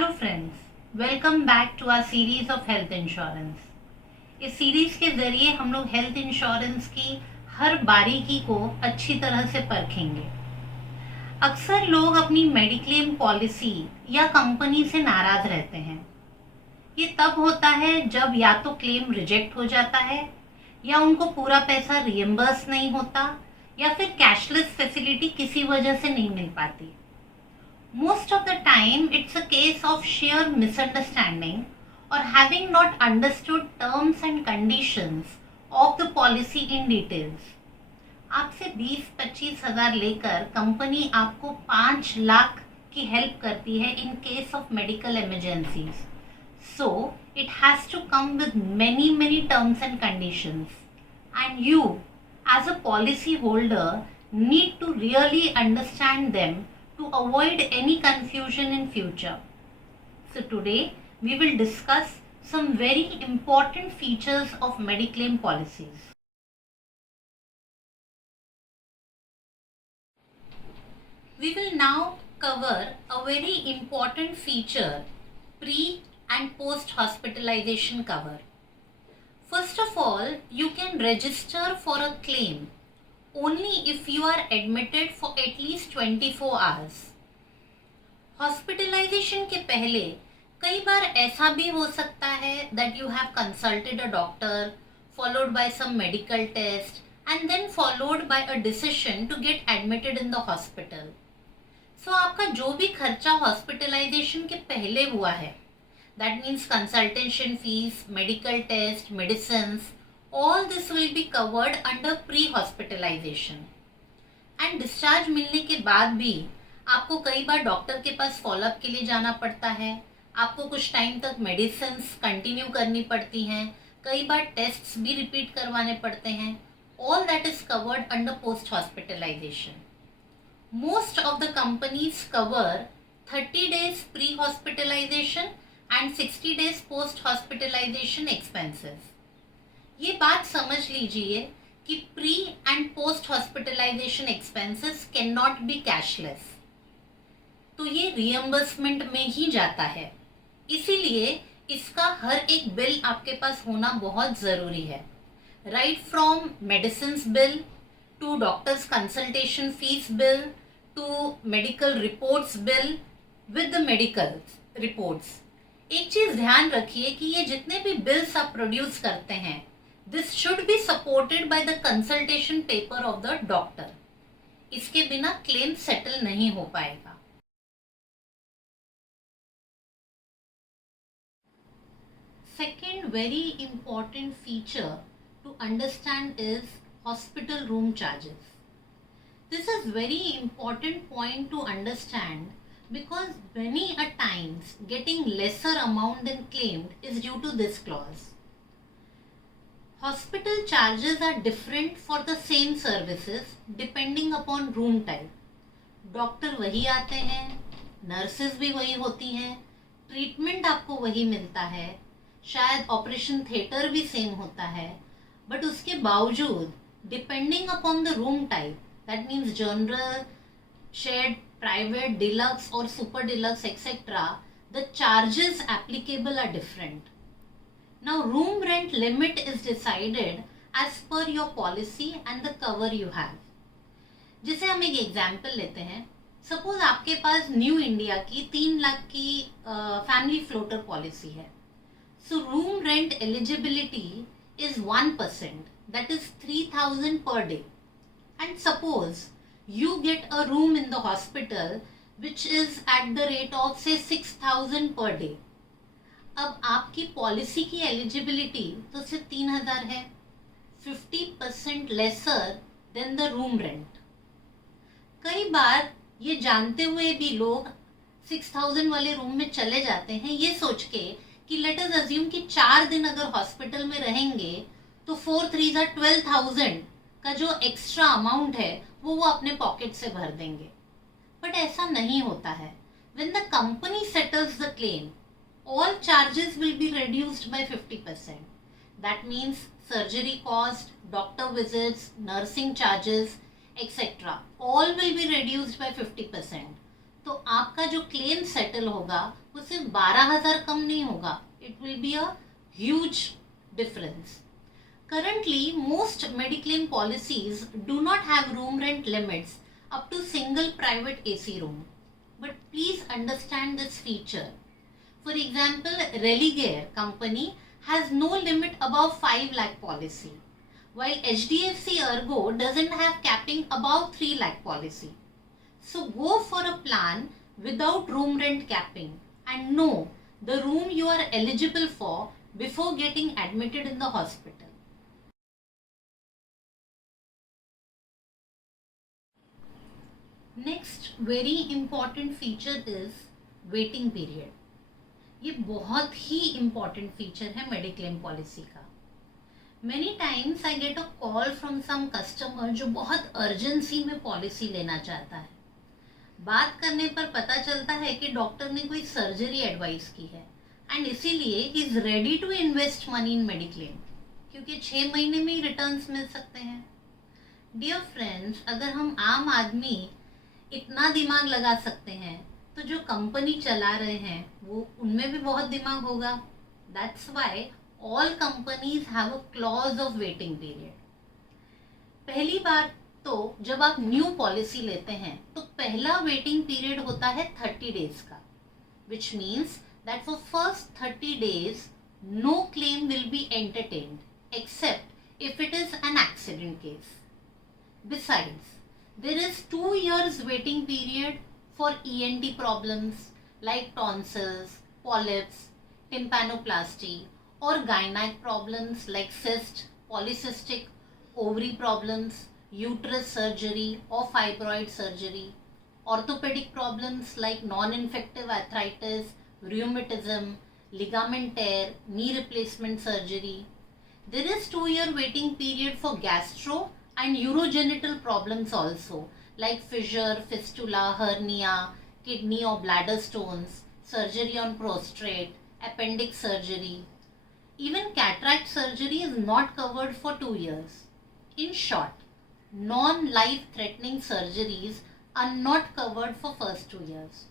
Hello friends, welcome back to our series of health insurance. इस सीरीज के जरिए हम लोग हेल्थ इंश्योरेंस की हर बारीकी को अच्छी तरह से परखेंगे। अक्सर लोग अपनी मेडिक्लेम पॉलिसी या कंपनी से नाराज रहते हैं। ये तब होता है जब या तो क्लेम रिजेक्ट हो जाता है, या उनको पूरा पैसा रिएम्बर्स नहीं होता, या फिर कैशलेस फैसिलिटी किसी वजह से नहीं मिल पाती। Most of the time, it's a case of sheer misunderstanding or having not understood terms and conditions of the policy in details. आपसे 20-25 हज़ार लेकर कंपनी आपको 5 लाख की हेल्प करती है in case of medical emergencies. So, it has to come with many terms and conditions. And you, as a policy holder, need to really understand them to avoid any confusion in future. So today we will discuss some very important features of Mediclaim policies. We will now cover a very important feature, pre and post hospitalization cover. First of all, you can register for a claim only if you are admitted for at least 24 hours. Hospitalisation के पहले कई बार ऐसा भी हो सकता है that you have consulted a doctor, followed by some medical test, and then followed by a decision to get admitted in the hospital. So आपका जो भी खर्चा हॉस्पिटलाइजेशन के पहले हुआ है, that means consultation fees, medical test, medicines, all this will be covered under pre-hospitalization. And discharge मिलने के बाद भी आपको कई बार डॉक्टर के पास फॉलोअप के लिए जाना पड़ता है, आपको कुछ टाइम तक मेडिसिन्स कंटिन्यू करनी पड़ती हैं, कई बार टेस्ट्स भी रिपीट करवाने पड़ते हैं. All that is covered under post hospitalisation. Most of the companies cover 30 days pre hospitalisation and 60 days post hospitalisation expenses. ये बात समझ लीजिए कि pre and post hospitalisation expenses can not be cashless, तो ये रियम्बर्समेंट में ही जाता है. इसीलिए इसका हर एक बिल आपके पास होना बहुत ज़रूरी है. Right from medicines bill to doctors consultation fees bill to medical reports bill with the medical reports. एक चीज़ ध्यान रखिए कि ये जितने भी बिल्स आप प्रोड्यूस करते हैं, this should be supported by the consultation paper of the doctor. इसके बिना क्लेम सेटल नहीं हो पाएगा. Second very important feature to understand is hospital room charges. This is very important point to understand because many a times getting lesser amount than claimed is due to this clause. Hospital charges are different for the same services depending upon room type. Doctor वही आते हैं, नर्सेज भी वही होती हैं, ट्रीटमेंट आपको वही मिलता है, शायद ऑपरेशन थिएटर भी सेम होता है, बट उसके बावजूद depending upon the room type, that means general, shared, private, deluxe और super deluxe etcetera, the charges applicable are different. Now room rent limit is decided as per your policy and the cover you have. जैसे हम एक एग्जाम्पल लेते हैं. सपोज आपके पास new India की 3 लाख की family floater policy है. So room rent eligibility is 1%, that is 3000 per day. And suppose you get a room in the hospital which is at the rate of say 6000 per day. अब आपकी पॉलिसी की एलिजिबिलिटी तो सिर्फ 3000 है, 50% lesser than the room rent. कई बार ये जानते हुए भी लोग 6000 वाले रूम में चले जाते हैं, ये सोच के कि लेट अस अज्यूम कि 4 दिन अगर हॉस्पिटल में रहेंगे तो 4 3 12,000 का जो एक्स्ट्रा अमाउंट है वो अपने पॉकेट से भर देंगे. बट ऐसा नहीं होता है. When the company settles the claim, all charges will be reduced by 50%. That means surgery cost, doctor visits, nursing charges, etc. all will be reduced by 50%. तो आपका जो क्लेम सेटल होगा वो सिर्फ 12,000 कम नहीं होगा, it will be a huge difference. Currently, most Mediclaim policies do not have room rent limits up to single private AC room. But please understand this feature. For example, Religare company has no limit above 5 lakh policy, while HDFC Ergo doesn't have capping above 3 lakh policy. So go for a plan without room rent capping and know the room you are eligible for before getting admitted in the hospital. Next very important feature is waiting period. ये बहुत ही important feature है mediclaim policy का. Many times I get a call from some customer जो बहुत अर्जेंसी में पॉलिसी लेना चाहता है. बात करने पर पता चलता है कि डॉक्टर ने कोई सर्जरी एडवाइस की है एंड इसीलिए he is ready to invest money in mediclaim, क्योंकि 6 महीने में ही रिटर्न्स मिल सकते हैं. डियर फ्रेंड्स, अगर हम आम आदमी इतना दिमाग लगा सकते हैं तो जो कंपनी चला रहे हैं वो उनमें भी बहुत दिमाग होगा. That's why all companies have a clause of waiting period. पहली बात तो जब आप न्यू पॉलिसी लेते हैं तो पहला वेटिंग पीरियड होता है 30 डेज का, which means that for first 30 days no claim will be entertained except if it is an accident case. Besides, there is 2 years waiting period for ENT problems like tonsils, polyps, tympanoplasty or gynec problems like cyst, polycystic ovary problems, uterus surgery or fibroid surgery, orthopedic problems like non-infective arthritis, rheumatism, ligament tear, knee replacement surgery. There is 2-year waiting period for gastro and urogenital problems also like fissure, fistula, hernia, kidney or bladder stones, surgery on prostate, appendix surgery. Even cataract surgery is not covered for 2 years. In short, non-life threatening surgeries are not covered for first 2 years.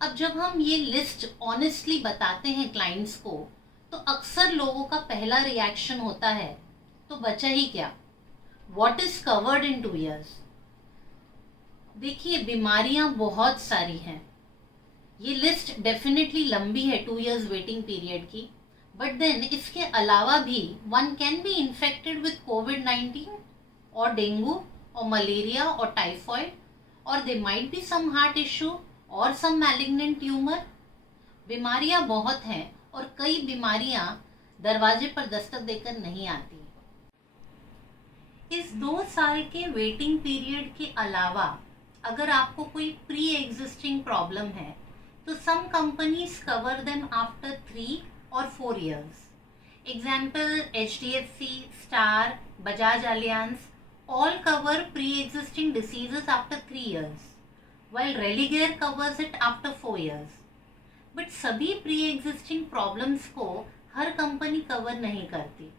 अब जब हम ये list honestly बताते हैं क्लाइंट्स को तो अक्सर लोगों का पहला रिएक्शन होता है तो बचा ही क्या, What is covered in 2 years? देखिए, बीमारियां बहुत सारी हैं. ये लिस्ट डेफिनेटली लंबी है 2 years वेटिंग पीरियड की, बट देन इसके अलावा भी one can be infected with कोविड-19 और डेंगू और मलेरिया और टाइफॉइड और they might be some heart issue और सम मैलिग्नेंट ट्यूमर. बीमारियां बहुत हैं और कई बीमारियां दरवाजे पर दस्तक देकर नहीं आती. इस 2 साल के वेटिंग पीरियड के अलावा अगर आपको कोई प्री एग्जिस्टिंग प्रॉब्लम है तो some companies cover them after 3 और 4 years. Example HDFC, Star, Bajaj Allianz all cover pre-existing diseases after 3 years, while Religare covers it after 4 years. But सभी pre-existing problems को हर कंपनी कवर नहीं करती.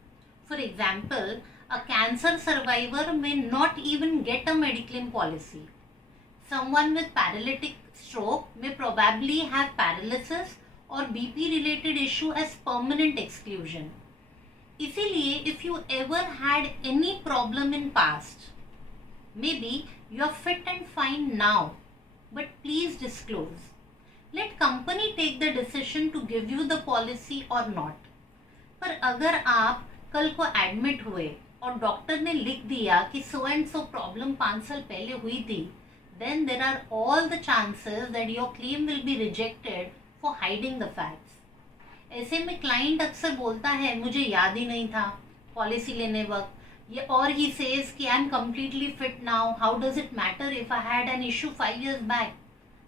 For example, a cancer survivor may not even get a Mediclaim policy. Someone with paralytic stroke may probably have paralysis or BP related issue as permanent exclusion. इसीलिए if you ever had any problem in past, maybe you are fit and fine now, but please disclose. Let company take the decision to give you the policy or not. पर अगर आप कल को एडमिट हुए और डॉक्टर ने लिख दिया कि सो एंड सो प्रॉब्लम 5 साल पहले हुई थी, then there are all the chances that your claim will be rejected for hiding the facts. ऐसे में क्लाइंट अक्सर बोलता है मुझे याद ही नहीं था पॉलिसी लेने वक्त, ये और ही सेज कि I am completely fit now, how does it matter if I had an issue 5 years back.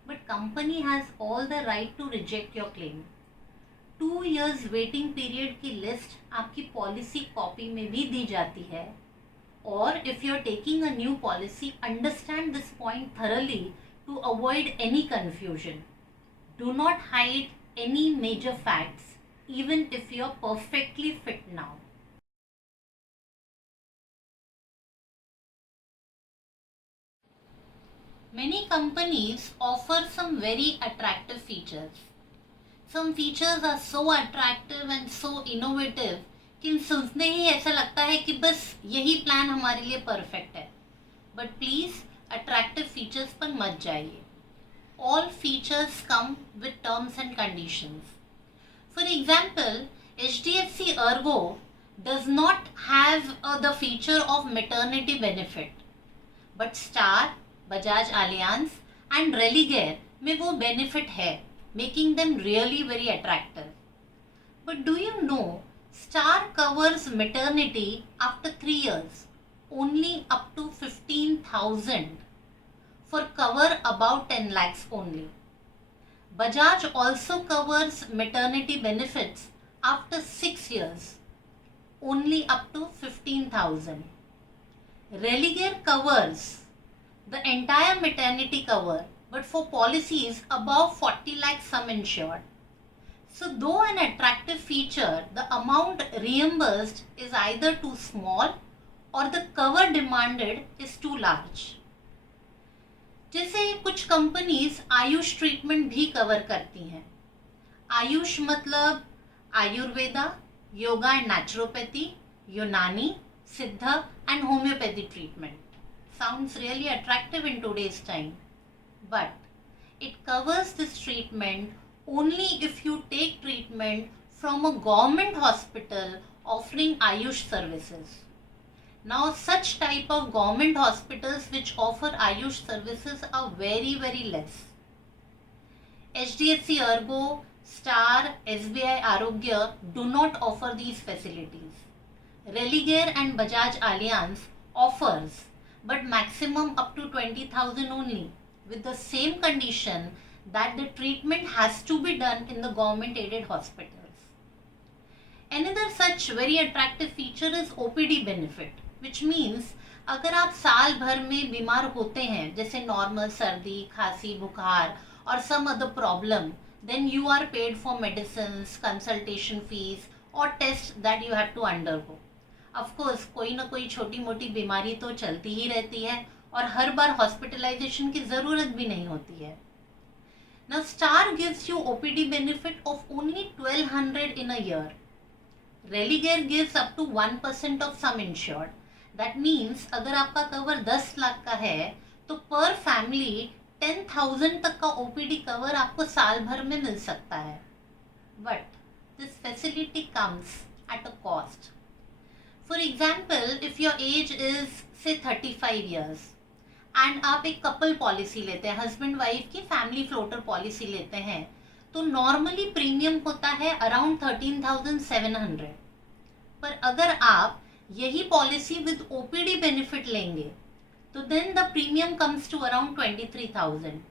But company has all the right to reject your claim. 2 years waiting period की list आपकी policy copy में भी दी जाती है. और if you are taking a new policy, understand this point thoroughly to avoid any confusion. Do not hide any major facts even if you are perfectly fit now. Many companies offer some very attractive features. Some features are so attractive and so innovative कि सुनते ही ऐसा लगता है कि बस यही प्लान हमारे लिए परफेक्ट है. बट प्लीज अट्रैक्टिव फीचर्स पर मत जाइए. All features come with terms and conditions. For example, HDFC Ergo does not have the feature of maternity benefit, but Star, Bajaj Allianz and Religare में वो benefit है, making them really very attractive. But do you know Star covers maternity after 3 years, only up to 15,000 for cover above 10 lakhs only. Bajaj also covers maternity benefits after 6 years, only up to 15,000. Religare covers the entire maternity cover, but for policies above 40 lakh sum insured. So though an attractive feature, the amount reimbursed is either too small or the cover demanded is too large. जैसे कुछ कंपनीज आयुष ट्रीटमेंट भी कवर करती हैं. आयुष मतलब आयुर्वेदा, yoga and naturopathy, यूनानी, सिद्धा and homeopathy treatment. Sounds really attractive in today's time, but it covers this treatment only if you take treatment from a government hospital offering Ayush services. Now such type of government hospitals which offer Ayush services are very very less. HDFC Ergo, Star, SBI Arogya do not offer these facilities. Religare and Bajaj Allianz offers, but maximum up to 20,000 only, with the same condition that the treatment has to be done in the government aided hospitals. Another such very attractive feature is OPD benefit, which means अगर आप साल भर में बीमार होते हैं, जैसे नॉर्मल सर्दी, खांसी, बुखार और some other problem, then you are paid for medicines, consultation fees or tests that you have to undergo. Of course कोई ना कोई छोटी मोटी बीमारी तो चलती ही रहती है और हर बार हॉस्पिटलाइजेशन की ज़रूरत भी नहीं होती है. Now Star gives you OPD benefit of only 1200 in a year. Religare gives up to 1% of sum insured. That means अगर आपका कवर 10 लाख का है तो पर फैमिली 10,000 तक का ओपीडी कवर आपको साल भर में मिल सकता है. But this facility comes at a cost. For example, if your age is say 35 years and आप एक कपल पॉलिसी लेते हैं, हस्बैंड वाइफ की फैमिली फ्लोटर पॉलिसी लेते हैं, तो नॉर्मली प्रीमियम होता है अराउंड 13,700. पर अगर आप यही पॉलिसी विद ओपीडी बेनिफिट लेंगे तो then the premium comes to around 23,000.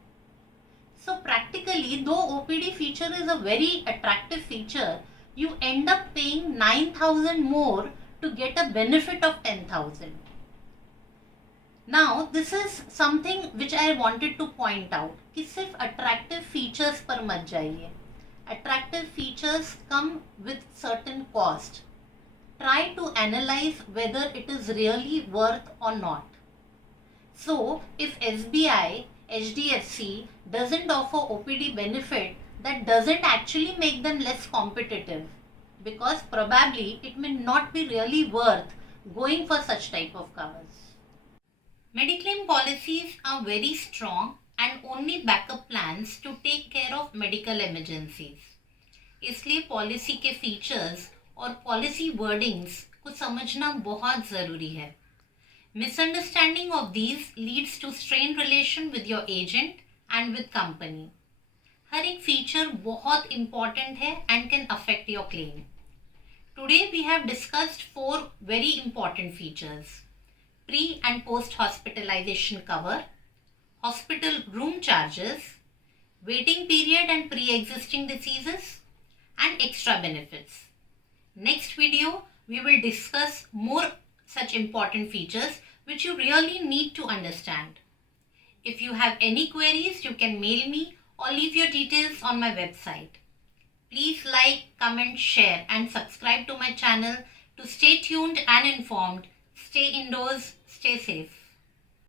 So practically, though OPD feature is a very attractive feature, you end up paying 9,000 more to get a benefit of 10,000. Now this is something which I wanted to point out कि सिर्फ attractive features पर मत जाइए. Attractive features come with certain cost. Try to analyze whether it is really worth or not. So if SBI, HDFC doesn't offer OPD benefit, that doesn't actually make them less competitive, because probably it may not be really worth going for such type of covers. Mediclaim policies are very strong and only backup plans to take care of medical emergencies. इसलिए policy के features और policy wordings को समझना बहुत ज़रूरी है. Misunderstanding of these leads to strain relation with your agent and with company. हर एक फीचर बहुत इंपॉर्टेंट है and can affect your claim. Today we have discussed 4 very important features: pre and post hospitalization cover, hospital room charges, waiting period and pre-existing diseases, and extra benefits. Next video we will discuss more such important features which you really need to understand. If you have any queries, you can mail me or leave your details on my website. Please like, comment, share and subscribe to my channel to stay tuned and informed. Stay indoors, stay safe.